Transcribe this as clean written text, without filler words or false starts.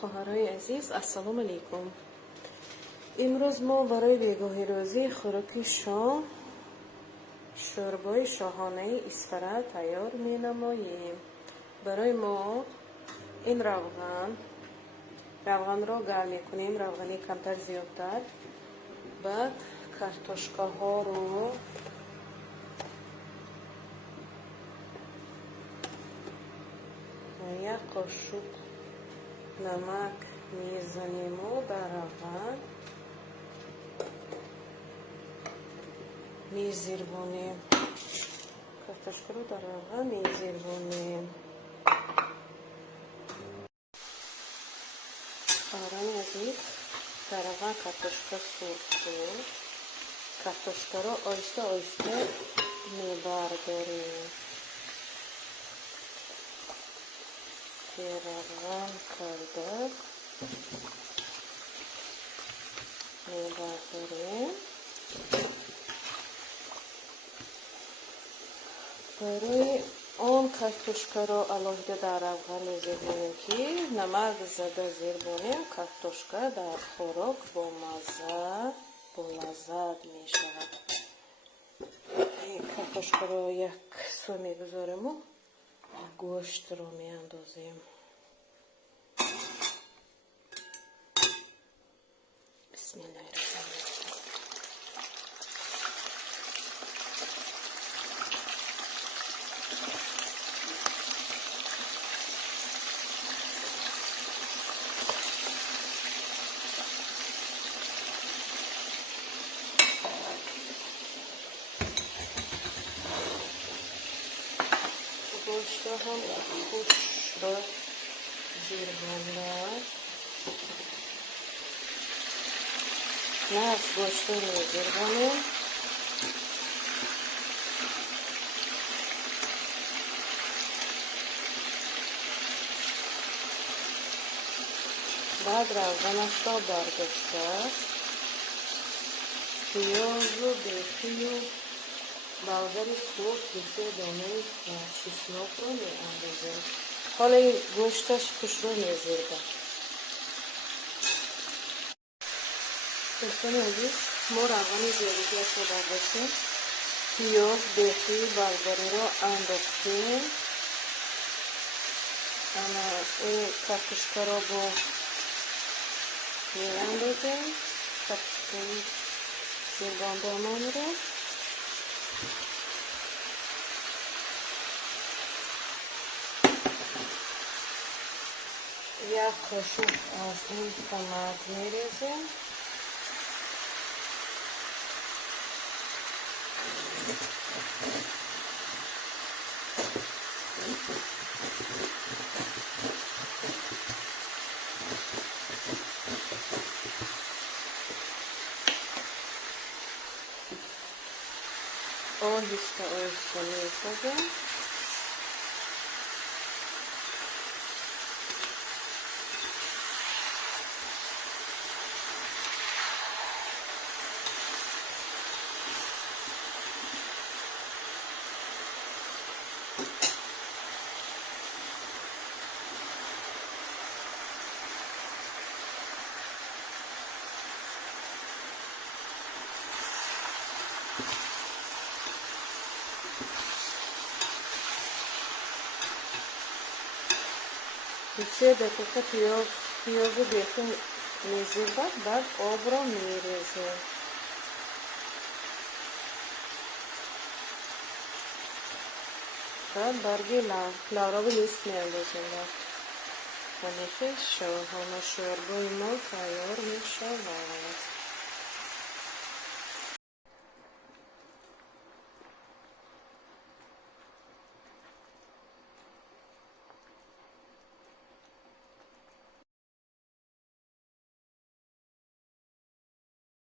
خواهرای عزیز السلام علیکم. امروز ما برای بیگاهی روزی خوراکی شام شوربای شاهانه اسفره تیار می نماییم. برای ما این روغن را گرم می کنیم، روغنی کمتر زیادتر. بعد کارتوشکا ها رو یک قاشق نمک میزنیم و در روغن میزیربونیم. کارتوشکا رو در روغن میزیربونیم. آرام عزیز، در روغن کارتوشکا سرخ شد. کارتوشکا رو آهسته آهسته میبرداریم. روغن کرده میبرداریم. برای آن کارتوشکا رو علاوه در روغن میزیربونیم که نمک زده زیربونیم. کارتوشکا در خوراک با مزه با لذت می شود. این کارتوشکا رو یک سو میگذاریم و گوشت رو میاندازیم. بسم الله الرحمن الرحیم. گوشت هم خوش شد زیربونده. نفس گوشت رو میزیربونیم. بعد روغنش را برداشته پیاز و بیخی و بردر سرخ بسیار دانه چسناک رو میاندازیم. حالا این گوشتش خوش رو میزیرده. دوستان عزیز، ما روغن زیادیش رو برداشتیم. پیاز بیخی برداری رو انداختیم. این کارتوشکا رو با میاندازیم. کارتوشکای زیرباندامان رو یک قاشق از این کمک میریزیم. آهسته آهسته میسازیم. بسیار دقیقه پیاز رو بیخی میزیرد. بعد آب را میریزیم. بعد برگی لورا و لیست میاندازیم. همیشه شوربای ما تیار میشود.